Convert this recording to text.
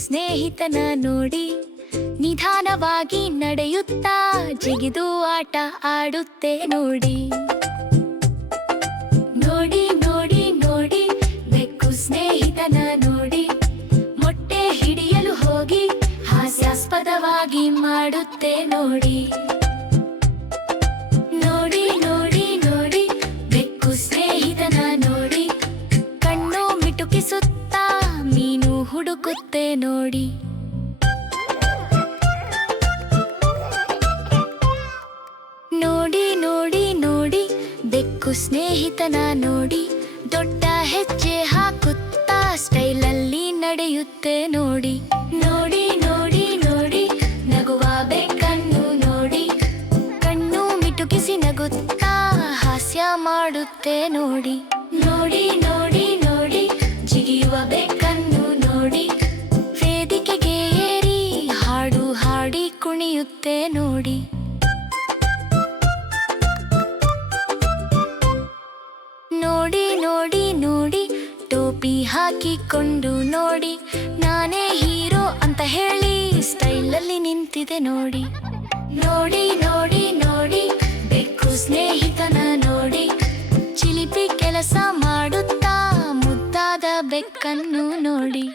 ಸ್ನೇಹಿತನ ನೋಡಿ ನಿಧಾನವಾಗಿ ನಡೆಯುತ್ತಾ ಜಿಗಿದು ಆಟ ಆಡುತ್ತೆ ನೋಡಿ. ನೋಡಿ ನೋಡಿ ನೋಡಿ ಬೆಕ್ಕು ಸ್ನೇಹಿತನ ನೋಡಿ ಮೊಟ್ಟೆ ಹಿಡಿಯಲು ಹೋಗಿ ಹಾಸ್ಯಾಸ್ಪದವಾಗಿ ಮಾಡುತ್ತೆ ನೋಡಿ. ನೋಡಿ ನೋಡಿ ನೋಡಿ ಬೆಕ್ಕು ಸ್ನೇಹಿತನ ನೋಡಿ ಕಣ್ಣು ಮಿಟುಕಿಸುತ್ತಾ ಮೀನು ಹುಡುಕುತ್ತೆ ನೋಡಿ. ನೋಡಿ ನೋಡಿ ನೋಡಿ ಬೆಕ್ಕು ಸ್ನೇಹಿತನ ನೋಡಿ ದೊಡ್ಡ ಹೆಜ್ಜೆ ಹಾಕುತ್ತಾ ಸ್ಟೈಲಲ್ಲಿ ನಡೆಯುತ್ತೆ ನೋಡಿ. ನೋಡಿ ನೋಡಿ ನೋಡಿ ನಗುವ ಬೆಕ್ಕನ್ನು ನೋಡಿ ಕಣ್ಣು ಮಿಟುಕಿಸಿ ನಗುತ್ತಾ ಹಾಸ್ಯ ಮಾಡುತ್ತೆ ನೋಡಿ. ನೋಡಿ ನೋಡಿ ನೋಡಿ ಜಿಗಿಯುವ ಬೆಕ್ಕನ್ನು ನೋಡಿ ವೇದಿಕೆಗೆ ಏರಿ ಹಾಡು ಹಾಡಿ ಕುಣಿಯುತ್ತೆ ನೋಡಿ. ನೋಡಿ ನೋಡಿ ನೋಡಿ ಟೋಪಿ ಹಾಕಿಕೊಂಡು ನೋಡಿ ನಾನೇ ಹೀರೋ ಅಂತ ಹೇಳಿ ಸ್ಟೈಲಲ್ಲಿ ನಿಂತಿದೆ ನೋಡಿ. ನೋಡಿ ನೋಡಿ ನೋಡಿ ಬೆಕ್ಕು ಸ್ನೇಹಿತನ ನೋಡಿ ಚಿಲಿಪಿ ಕೆಲಸ ಮಾಡುತ್ತಾ ಮುದ್ದಾದ ಬೆಕ್ಕನ್ನು ನೋಡಿ.